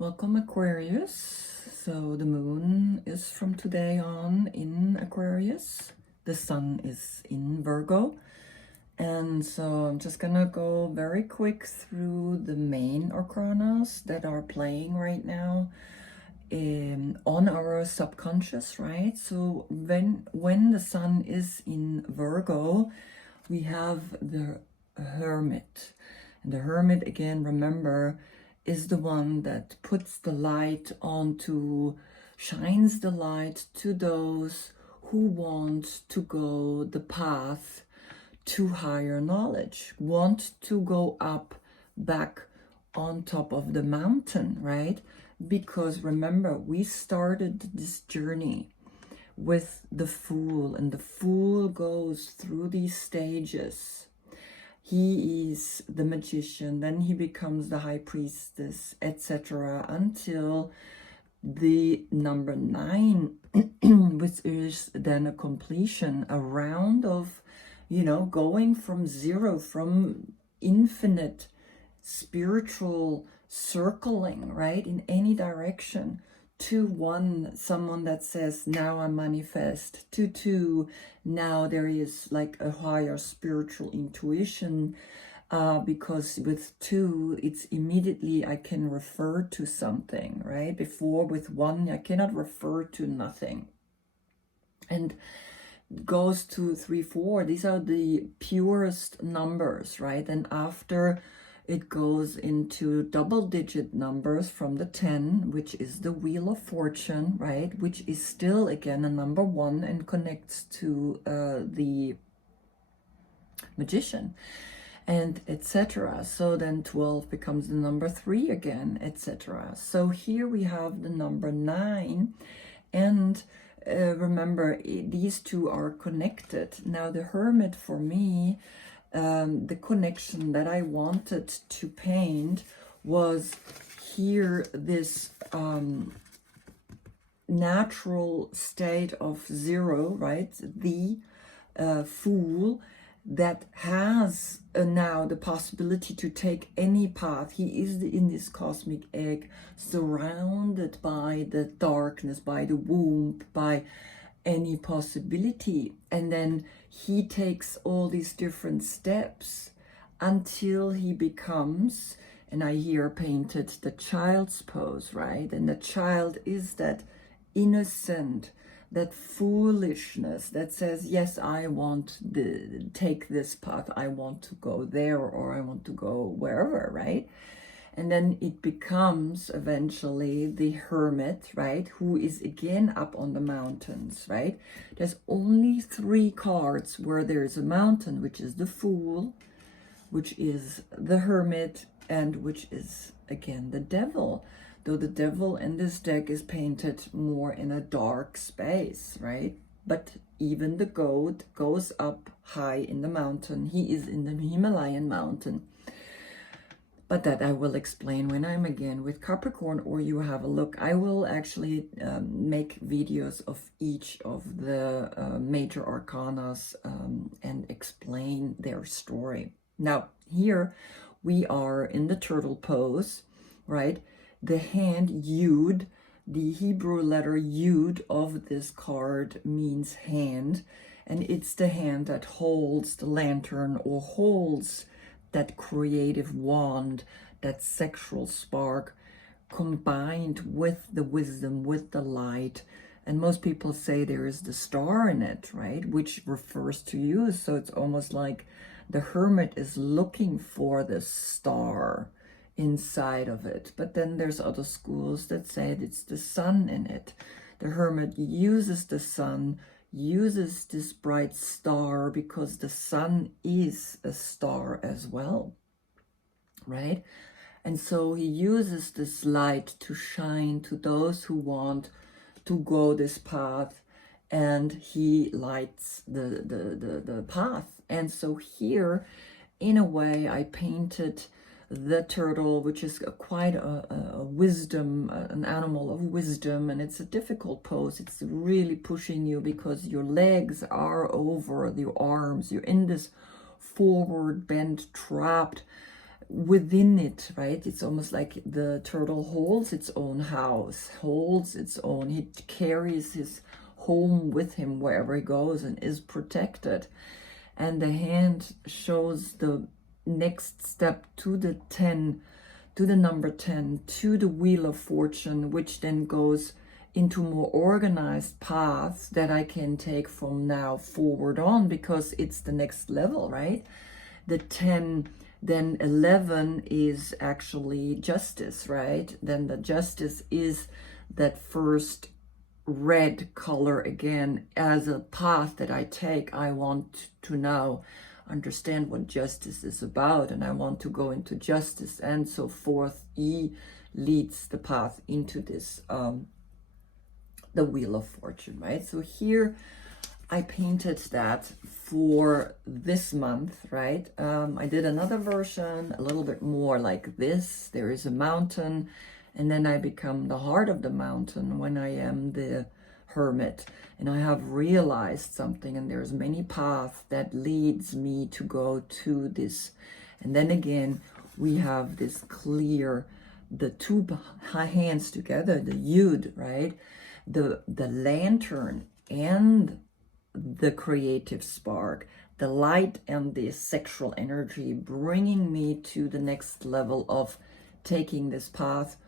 Welcome Aquarius. So the moon is from today on in Aquarius. The sun is in Virgo. And so I'm just gonna go very quick through the main arcanas that are playing right now on our subconscious, right? So when the sun is in Virgo, we have the Hermit. And the Hermit, again, remember, is the one that puts the light onto, shines the light to those who want to go the path to higher knowledge, want to go up, back on top of the mountain, right? Because remember, we started this journey with the Fool, and the Fool goes through these stages. He is the magician, then he becomes the high priestess, etc., until the number 9, which is then a completion, a round of, going from zero, from infinite spiritual circling, right, in any direction, to someone that says, now I manifest, to 2, now there is like a higher spiritual intuition, because with 2, it's immediately I can refer to something, right? Before with 1, I cannot refer to nothing. And goes to 3, 4, these are the purest numbers, right? And after it goes into double-digit numbers from the 10, which is the Wheel of Fortune, right? Which is still, again, a number 1 and connects to the Magician, and etc. So then 12 becomes the number 3 again, etc. So here we have the number 9, and remember, these two are connected. Now the Hermit, for me, the connection that I wanted to paint was here, this natural state of 0, right? The Fool that has now the possibility to take any path. He is in this cosmic egg, surrounded by the darkness, by the womb, by any possibility. And then he takes all these different steps until he becomes, and I here painted the child's pose, right? And the child is that innocent, that foolishness that says, yes, I want to take this path, I want to go there, or I want to go wherever, right? And then it becomes eventually the Hermit, right? Who is again up on the mountains, right? There's only 3 cards where there's a mountain, which is the Fool, which is the Hermit, and which is again the Devil. Though the Devil in this deck is painted more in a dark space, right? But even the goat goes up high in the mountain. He is in the Himalayan mountain. But that I will explain when I'm again with Capricorn, or you have a look. I will actually make videos of each of the major arcanas and explain their story. Now, here we are in the turtle pose, right? The hand Yud, the Hebrew letter Yud of this card means hand, and it's the hand that holds the lantern, or holds that creative wand, that sexual spark, combined with the wisdom, with the light. And most people say there is the star in it, right? Which refers to you. So it's almost like the Hermit is looking for the star inside of it. But then there's other schools that say it's the sun in it. The Hermit uses the sun, uses this bright star, because the sun is a star as well, right? And so he uses this light to shine to those who want to go this path, and he lights the path. And so here, in a way, I painted the turtle, which is quite a wisdom, an animal of wisdom, and it's a difficult pose. It's really pushing you because your legs are over your arms. You're in this forward bent, trapped within it, right? It's almost like the turtle holds its own house, holds its own, he carries his home with him wherever he goes and is protected. And the hand shows the next step to the 10, to the number 10, to the Wheel of Fortune, which then goes into more organized paths that I can take from now forward on, because it's the next level, right? The 10, then 11 is actually justice, right? Then the justice is that first red color again as a path that I take. I want to now understand what justice is about, and I want to go into justice, and so forth. E leads the path into this the Wheel of Fortune, right? So here I painted that for this month, right? I did another version, a little bit more like this. There is a mountain, and then I become the heart of the mountain when I am the Hermit. And I have realized something, and there's many paths that leads me to go to this. And then again, we have this clear, the two hands together, the Yud, right? The lantern and the creative spark, the light and the sexual energy, bringing me to the next level of taking this path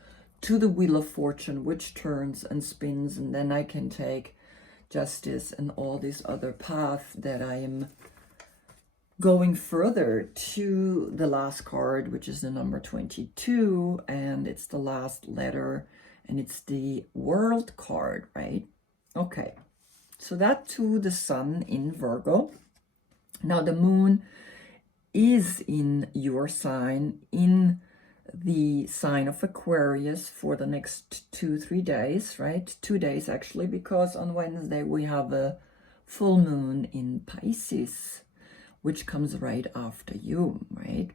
to the Wheel of Fortune, which turns and spins, and then I can take justice and all these other paths that I am going further to the last card, which is the number 22, and it's the last letter, and it's the World card, right? Okay, so that to the sun in Virgo. Now the moon is in your sign, in the sign of Aquarius for the next 2-3 days, right? 2 days actually, because on Wednesday we have a full moon in Pisces, which comes right after you, right?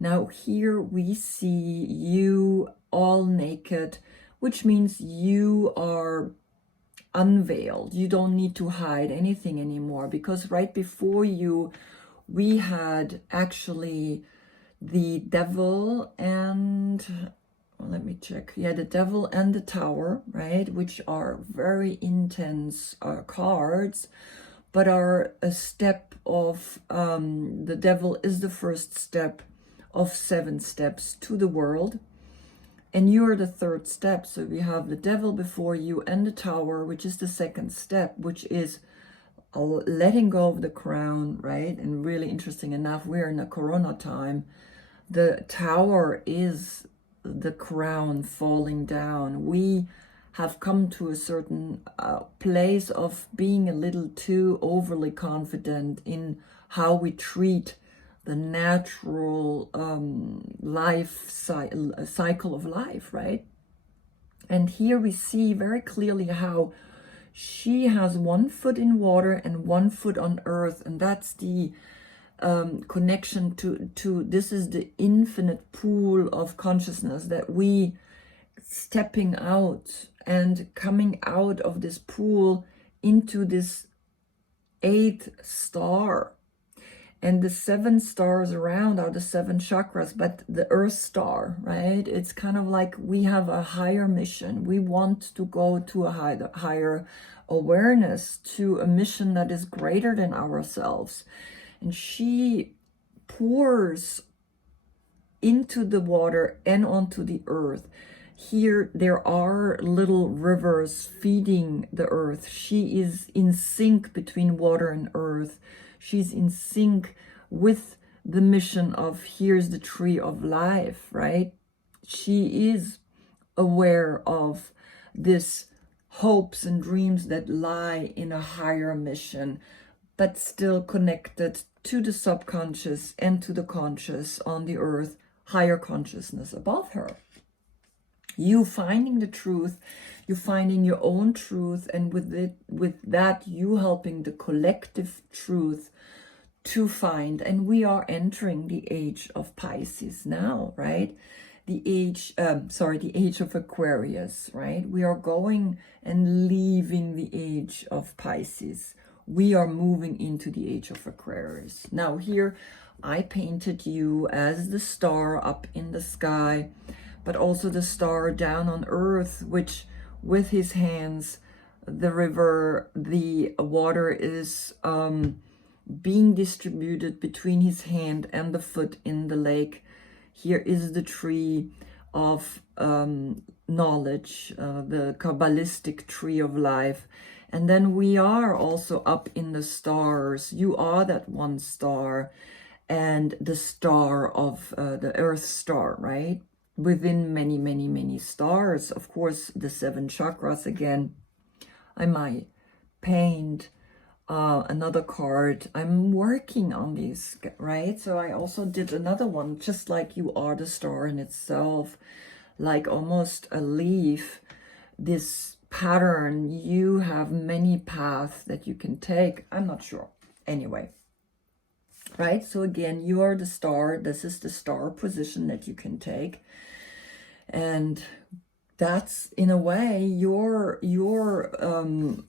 Now here we see you all naked, which means you are unveiled. You don't need to hide anything anymore, because right before you, we had actually the devil and, well, let me check. Yeah, the devil and the tower, right? Which are very intense cards, but are a step of, the devil is the first step of 7 steps to the world. And you're the third step. So we have the devil before you and the tower, which is the second step, which is letting go of the crown, right? And really interesting enough, we're in a corona time. The tower is the crown falling down. We have come to a certain place of being a little too overly confident in how we treat the natural life cycle of life, right? And here we see very clearly how she has 1 foot in water and 1 foot on earth, and that's the connection to this is the infinite pool of consciousness that we stepping out and coming out of this pool into this 8th star. And the 7 stars around are the 7 chakras, but the earth star, right? It's kind of like we have a higher mission. We want to go to a higher awareness, to a mission that is greater than ourselves. And she pours into the water and onto the earth. Here there are little rivers feeding the earth. She is in sync between water and earth. She's in sync with the mission of here's the tree of life, right? She is aware of this hopes and dreams that lie in a higher mission, but still connected to the subconscious and to the conscious on the earth, higher consciousness above her. You finding the truth, you finding your own truth, and with that, you helping the collective truth to find. And we are entering the age of Pisces now, right? The age of Aquarius, right? We are going and leaving the age of Pisces, we are moving into the Age of Aquarius. Now here I painted you as the star up in the sky, but also the star down on earth, which with his hands, the river, the water is being distributed between his hand and the foot in the lake. Here is the tree of knowledge, the Kabbalistic tree of life. And then we are also up in the stars. You are that one star, and the star of the Earth star, right? Within many, many, many stars. Of course, the 7 chakras again. I might paint another card. I'm working on these, right? So I also did another one, just like you are the star in itself, like almost a leaf. This pattern, you have many paths that you can take. I'm not sure. Anyway, right? So again, you are the star. This is the star position that you can take. And that's in a way your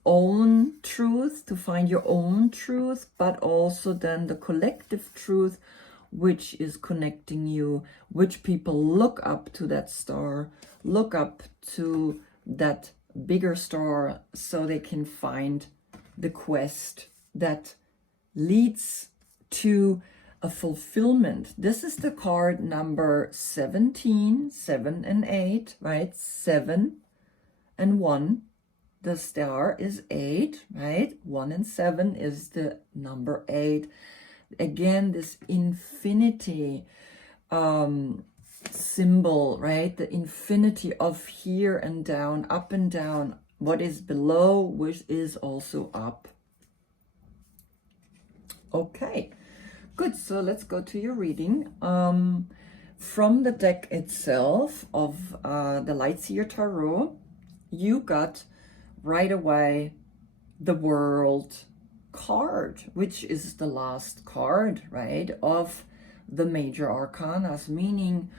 own truth, to find your own truth, but also then the collective truth, which is connecting you, which people look up to that star, look up to that bigger star, so they can find the quest that leads to a fulfillment. This is the card number 17, 7 and 8, right? 7 and 1. The star is 8, right? 1 and 7 is the number 8. Again, this infinity symbol, right? The infinity of here and down, up and down. What is below, which is also up. Okay. Good, so let's go to your reading. From the deck itself of the Lightseer Tarot, you got right away the World card, which is the last card, right, of the major arcanas, meaning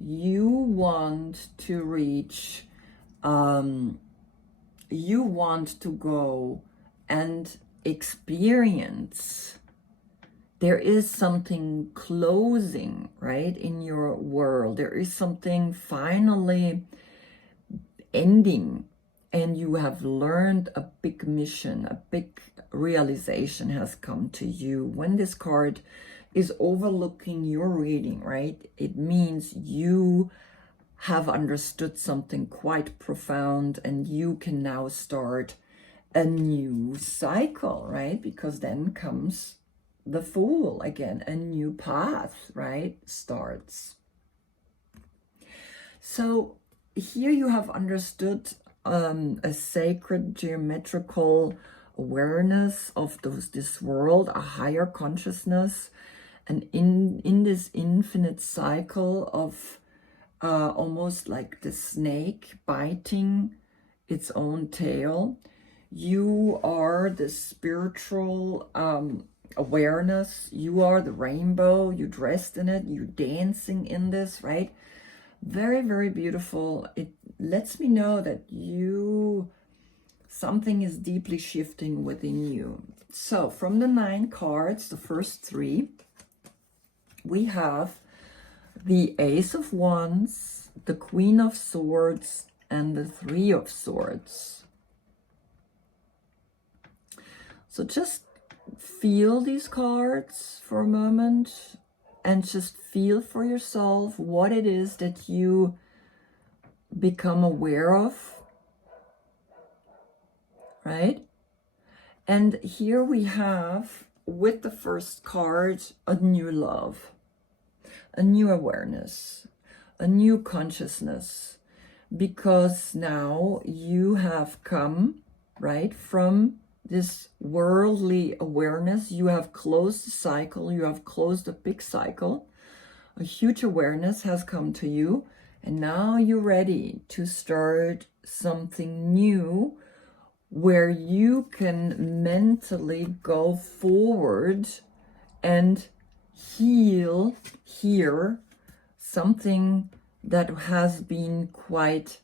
you want to reach, you want to go and experience. There is something closing, right, in your world. There is something finally ending, and you have learned a big mission, a big realization has come to you. When this card is overlooking your reading, right, it means you have understood something quite profound, and you can now start a new cycle, right? Because then comes the Fool again, a new path, right, starts. So here you have understood a sacred geometrical awareness of this world, a higher consciousness, and in this infinite cycle of almost like the snake biting its own tail, you are the spiritual awareness. You are the rainbow. You dressed in it. You dancing in this, right? Very, very beautiful. It lets me know that something is deeply shifting within you. So from the 9 cards, the first 3, we have the Ace of Wands, the Queen of Swords, and the 3 of Swords. So just feel these cards for a moment and just feel for yourself what it is that you become aware of, right? And here we have, with the first card, a new love, a new awareness, a new consciousness, because now you have come, right, from this worldly awareness. You have closed the cycle, you have closed a big cycle, a huge awareness has come to you, and now you're ready to start something new where you can mentally go forward and heal here something that has been quite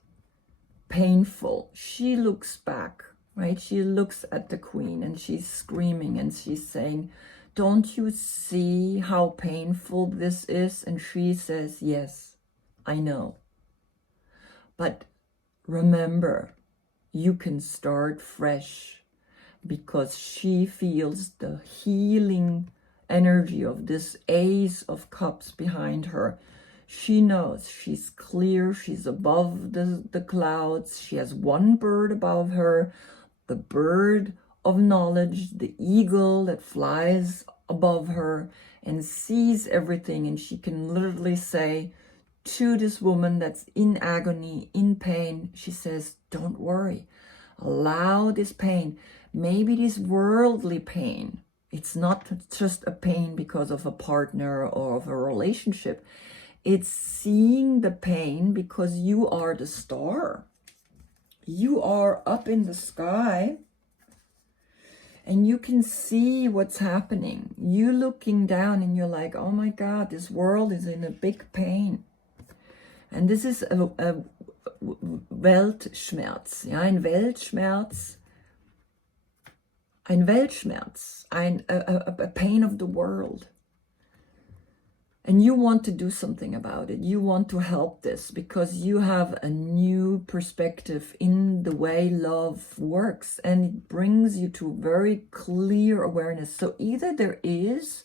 painful. She looks back, right? She looks at the queen and she's screaming and she's saying, don't you see how painful this is? And she says, yes, I know. But remember, you can start fresh, because she feels the healing energy of this Ace of Cups behind her. She knows she's clear, she's above the clouds, she has one bird above her, the bird of knowledge, the eagle that flies above her and sees everything, and she can literally say to this woman that's in agony, in pain, she says, don't worry, allow this pain, maybe this worldly pain, it's not just a pain because of a partner or of a relationship, it's seeing the pain because you are the star. You are up in the sky and you can see what's happening. You looking down and you're like, oh my God, this world is in a big pain. And this is a Weltschmerz, ja, ein Weltschmerz, a pain of the world. And you want to do something about it. You want to help this because you have a new perspective in the way love works, and it brings you to very clear awareness. So either there is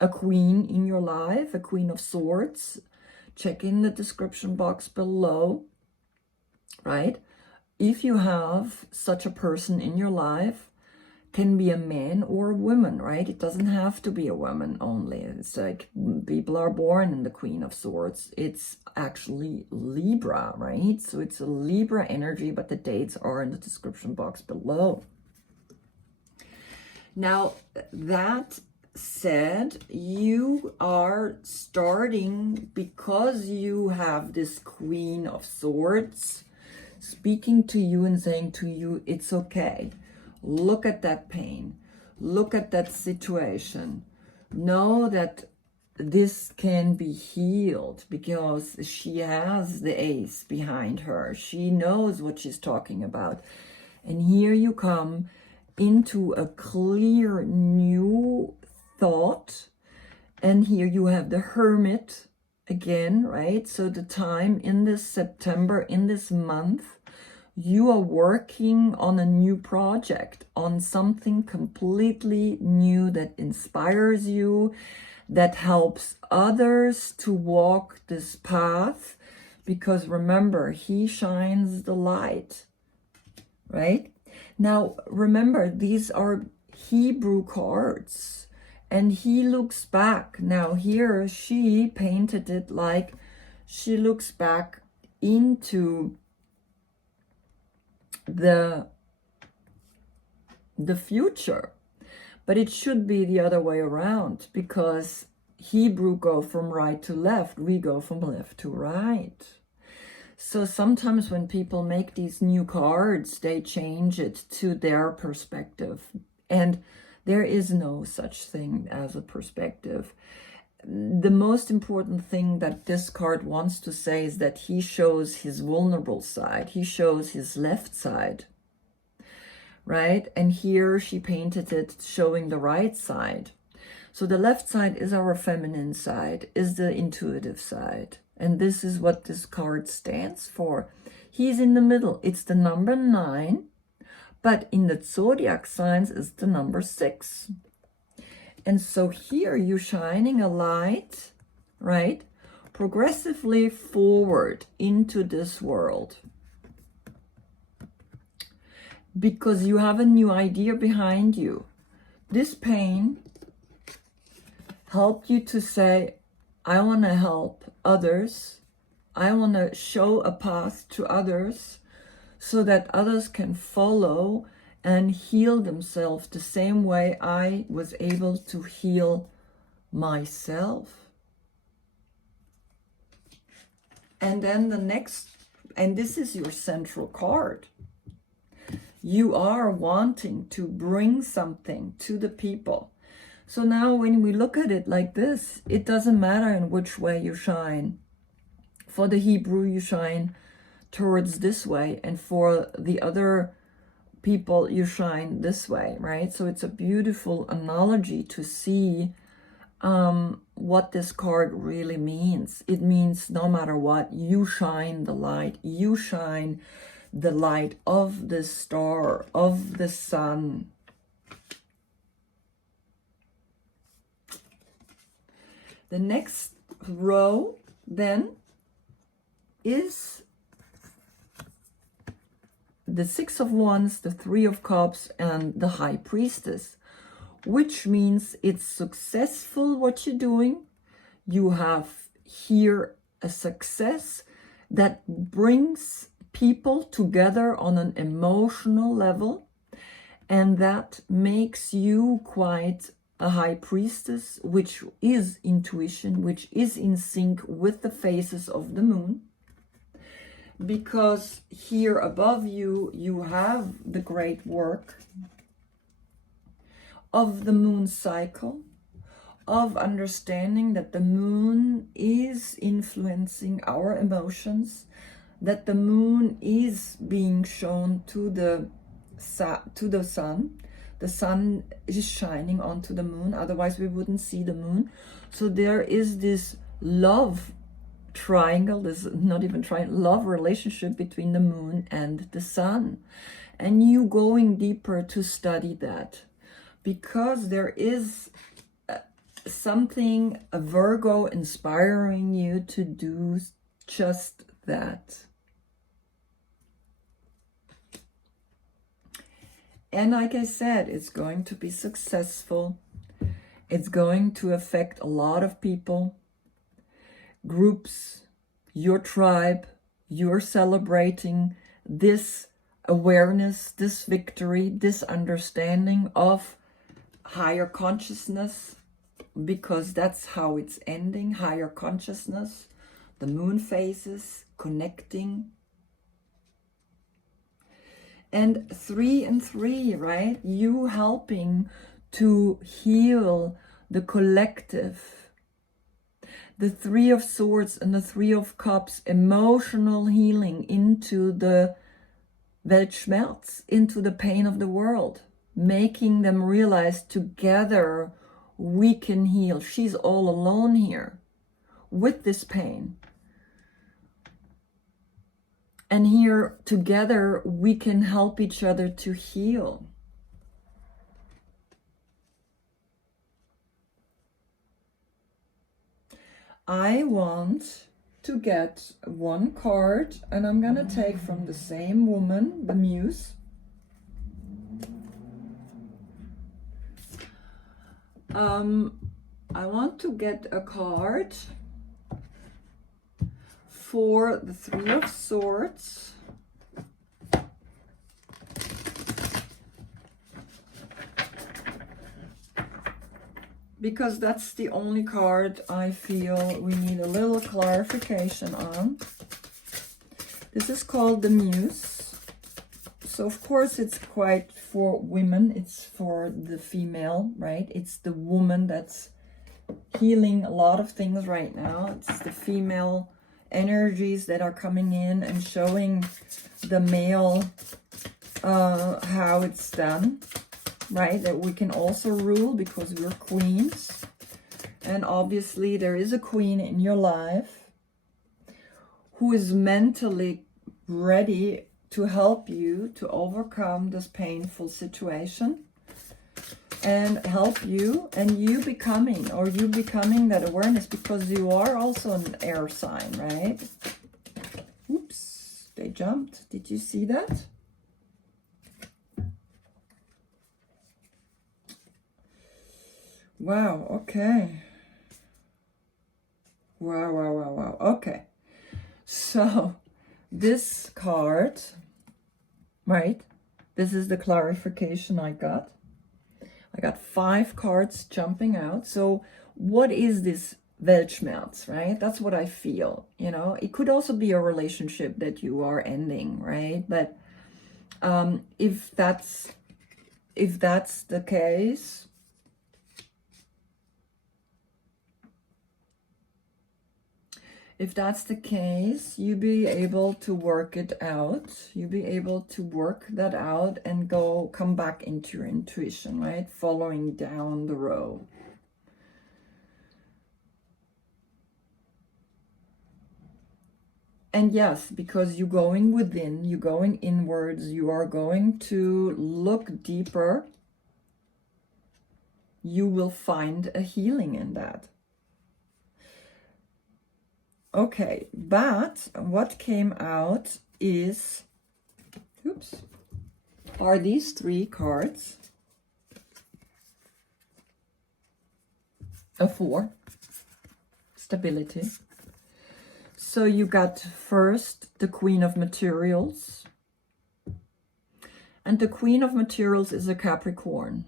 a queen in your life, a queen of swords, check in the description box below, right? If you have such a person in your life, can be a man or a woman, right? It doesn't have to be a woman only. It's like people are born in the Queen of Swords. It's actually Libra, right? So it's a Libra energy, but the dates are in the description box below. Now, that said, you are starting, because you have this Queen of Swords speaking to you and saying to you, it's okay. Look at that pain. Look at that situation. Know that this can be healed because she has the Ace behind her. She knows what she's talking about. And here you come into a clear new thought. And here you have the Hermit again, right? So the time in this September, in this month, you are working on a new project, on something completely new that inspires you, that helps others to walk this path. Because remember, he shines the light, right? Now, remember, these are Hebrew cards, and he looks back. Now here, she painted it like she looks back into the future, but it should be the other way around, because Hebrew go from right to left, we go from left to right. So sometimes when people make these new cards, they change it to their perspective, and there is no such thing as a perspective. The most important thing that this card wants to say is that he shows his vulnerable side. He shows his left side, right? And here she painted it showing the right side. So the left side is our feminine side, is the intuitive side. And this is what this card stands for. He's in the middle. It's the number 9, but in the Zodiac signs is the number 6. And so here you're shining a light, right, progressively forward into this world. Because you have a new idea behind you. This pain helped you to say, I want to help others. I want to show a path to others so that others can follow and heal themselves the same way I was able to heal myself. And then the next, and this is your central card. You are wanting to bring something to the people. So now when we look at it like this, it doesn't matter in which way you shine. For the Hebrew, you shine towards this way, and for the other people, you shine this way, right? So it's a beautiful analogy to see what this card really means. It means no matter what, you shine the light. You shine the light of the star, of the sun. The next row then is the Six of Wands, the Three of Cups, and the High Priestess, which means it's successful what you're doing. You have here a success that brings people together on an emotional level, and that makes you quite a high priestess, which is intuition, which is in sync with the phases of the moon. Because here above you, you have the great work of the moon cycle, of understanding that the moon is influencing our emotions, that the moon is being shown to the sun. The sun is shining onto the moon, otherwise we wouldn't see the moon. So there is this love triangle, this not even triangle, love relationship between the moon and the sun. And you going deeper to study that, because there is something, a Virgo inspiring you to do just that. And like I said, it's going to be successful. It's going to affect a lot of people, groups, your tribe. You're celebrating this awareness, this victory, this understanding of higher consciousness, because that's how it's ending. Higher consciousness, the moon phases, connecting. And 3 and 3, right? You helping to heal the collective. The 3 of Swords and the 3 of Cups, emotional healing into the Weltschmerz, into the pain of the world, making them realize together we can heal. She's all alone here with this pain. And here together we can help each other to heal. I want to get one card, and I'm going to take from the same woman, the Muse. I want to get a card for the 3 of Swords. Because that's the only card I feel we need a little clarification on. This is called the Muse. So of course it's quite for women. It's for the female, right? It's the woman that's healing a lot of things right now. It's the female energies that are coming in and showing the male how it's done, right? That we can also rule because we're queens. And obviously there is a queen in your life who is mentally ready to help you to overcome this painful situation and help you, and you becoming that awareness, because you are also an air sign, right? Oops, they jumped. Did you see that? Wow, okay. Wow. Okay. So this card, right? This is the clarification I got. I got 5 cards jumping out. So what is this Weltschmerz, right? That's what I feel, you know. It could also be a relationship that you are ending, right? But if that's the case, If that's the case, you be able to work it out. You be able to work that out and come back into your intuition, right? Following down the road. And yes, because you're going within, you're going inwards, you are going to look deeper, you will find a healing in that. Okay, but what came out is, are these 3 cards. A 4, stability. So you got first the Queen of Materials. And the Queen of Materials is a Capricorn.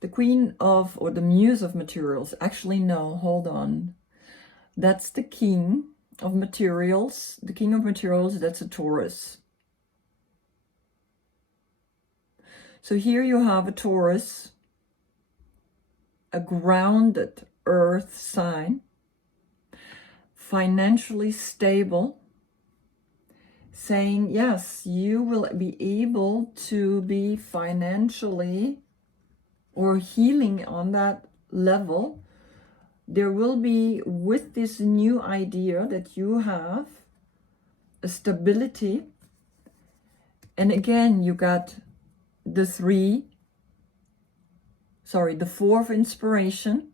The Queen of, or the Muse of Materials, actually no, hold on. That's the King of Materials. The King of Materials, that's a Taurus. So here you have a Taurus, a grounded earth sign, financially stable, saying, yes, you will be able to be financially or healing on that level. There will be, with this new idea that you have, a stability. And again, you got the 4 of inspiration,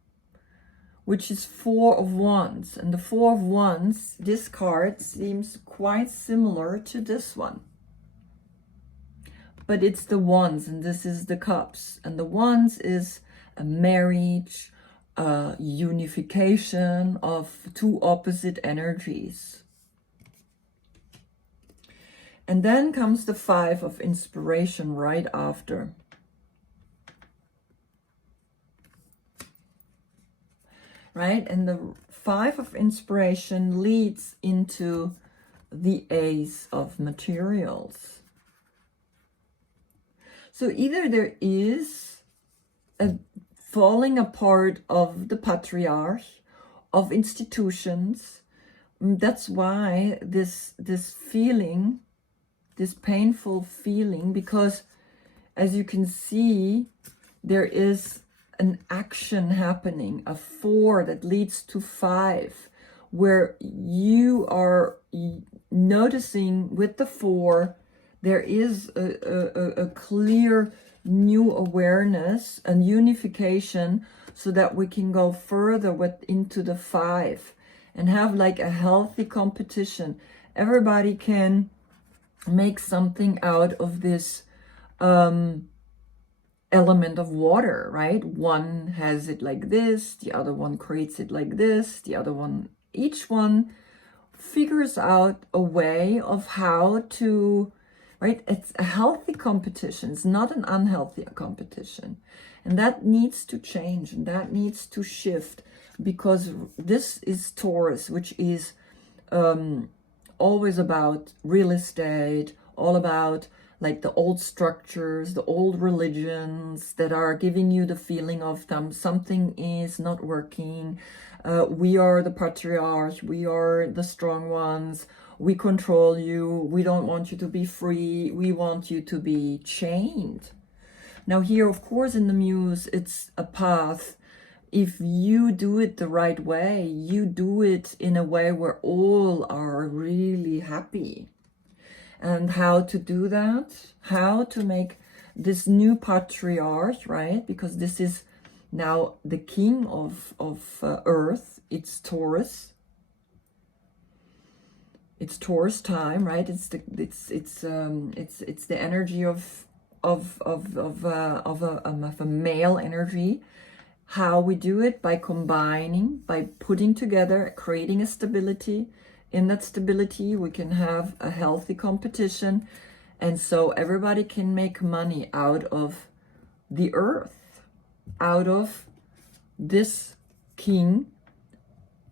which is 4 of Wands. And the 4 of Wands, this card seems quite similar to this one. But it's the Wands, and this is the Cups. And the Wands is a marriage, a unification of 2 opposite energies. And then comes the 5 of inspiration right after. Right? And the 5 of inspiration leads into the Ace of Materials. So either there is a falling apart of the patriarch, of institutions. That's why this feeling, this painful feeling, because as you can see, there is an action happening, a 4 that leads to 5, where you are noticing with the 4, there is a clear new awareness and unification, so that we can go further into the 5 and have like a healthy competition. Everybody can make something out of this element of water, right? One has it like this, the other one creates it like this, the other one, each one figures out a way of how to, right? It's a healthy competition. It's not an unhealthy competition. And that needs to change, and that needs to shift, because this is Taurus, which is always about real estate, all about like the old structures, the old religions that are giving you the feeling of something is not working. We are the patriarch, we are the strong ones, we control you, we don't want you to be free, we want you to be chained. Now here, of course, in the Muse, it's a path. If you do it the right way, you do it in a way where all are really happy. And how to do that, how to make this new patriarch, right? Because this is now the king of earth. It's Taurus. It's Taurus time, right? It's the energy of a male energy. How we do it? By combining, by putting together, creating a stability. In that stability, we can have a healthy competition, and so everybody can make money out of the earth, out of this king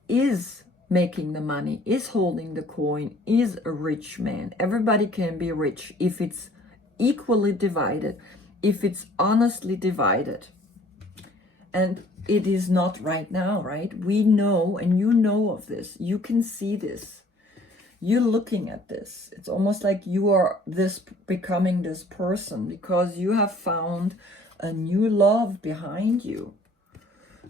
is making the money, is holding the coin, is a rich man. Everybody can be rich if it's equally divided, if it's honestly divided. And it is not right now, right? We know, and you know of this. You can see this. You're looking at this. It's almost like you are becoming this person because you have found a new love behind you.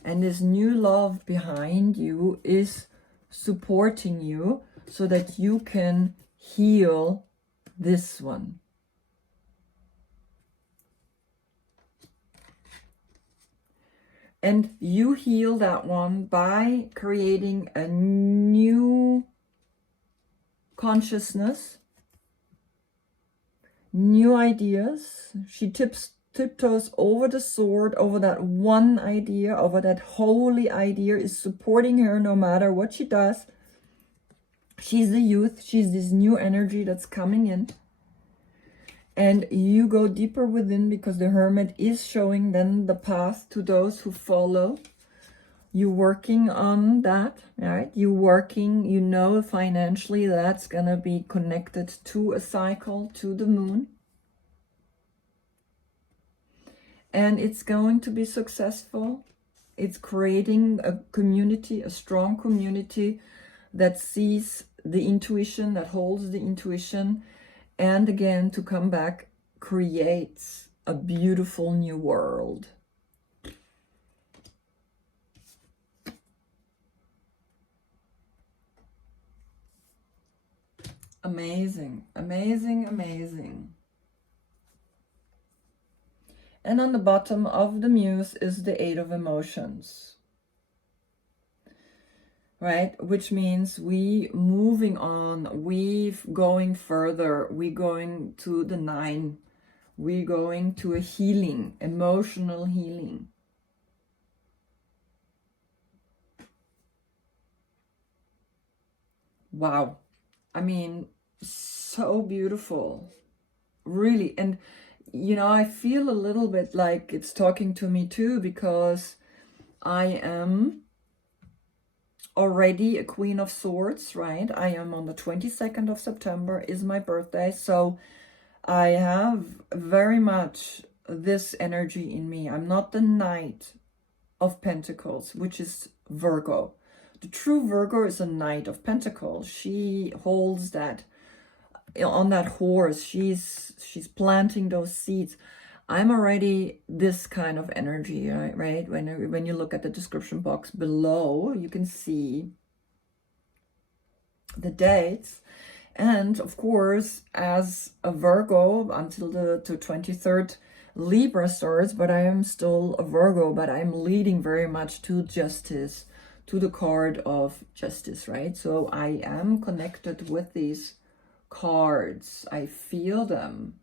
And this new love behind you is supporting you so that you can heal this one. And you heal that one by creating a new consciousness, new ideas. She tiptoes over the sword, over that one idea, over that holy idea, is supporting her no matter what she does. She's the youth. She's this new energy that's coming in. And you go deeper within because the Hermit is showing then the path to those who follow. You're working on that, right? You're working, you know, financially that's going to be connected to a cycle, to the moon. And it's going to be successful. It's creating a community, a strong community that sees the intuition, that holds the intuition. And again, to come back, creates a beautiful new world. Amazing, amazing, amazing. And on the bottom of the Muse is the Eight of Emotions. Right? Which means we moving on, we going further, we going to the 9, we going to a healing, emotional healing. Wow. I mean, so beautiful. Really. And, you know, I feel a little bit like it's talking to me too, because I am already a Queen of Swords, right? I am on the 22nd of September is my birthday. So I have very much this energy in me. I'm not the Knight of Pentacles, which is Virgo. The true Virgo is a Knight of Pentacles. She holds that on that horse. She's planting those seeds. I'm already this kind of energy, right? When you look at the description box below, you can see the dates. And of course, as a Virgo, until the 23rd, Libra starts, but I am still a Virgo, but I'm leading very much to justice, to the card of justice, right? So I am connected with these cards. I feel them.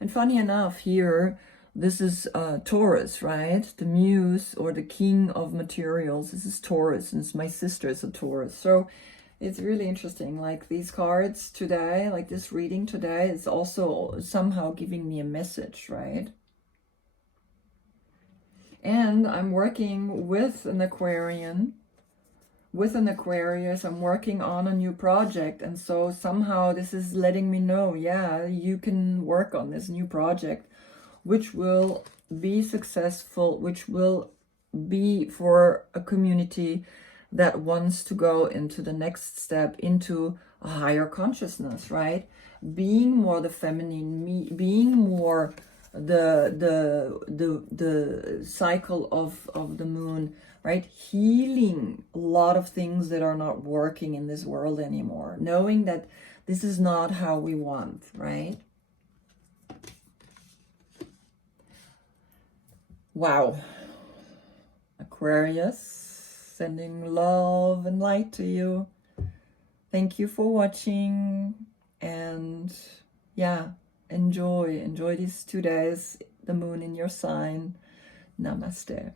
And funny enough, here, this is Taurus, right? The Muse, or the King of Materials. This is Taurus, and my sister is a Taurus. So it's really interesting. Like these cards today, like this reading today, is also somehow giving me a message, right? And I'm working with an Aquarian. With an Aquarius, I'm working on a new project, and so somehow this is letting me know, yeah, you can work on this new project, which will be successful, which will be for a community that wants to go into the next step, into a higher consciousness, right? Being more the feminine, being more the cycle of the moon, right? Healing a lot of things that are not working in this world anymore. Knowing that this is not how we want, right? Wow. Aquarius, sending love and light to you. Thank you for watching. And yeah, enjoy these 2 days, the moon in your sign. Namaste.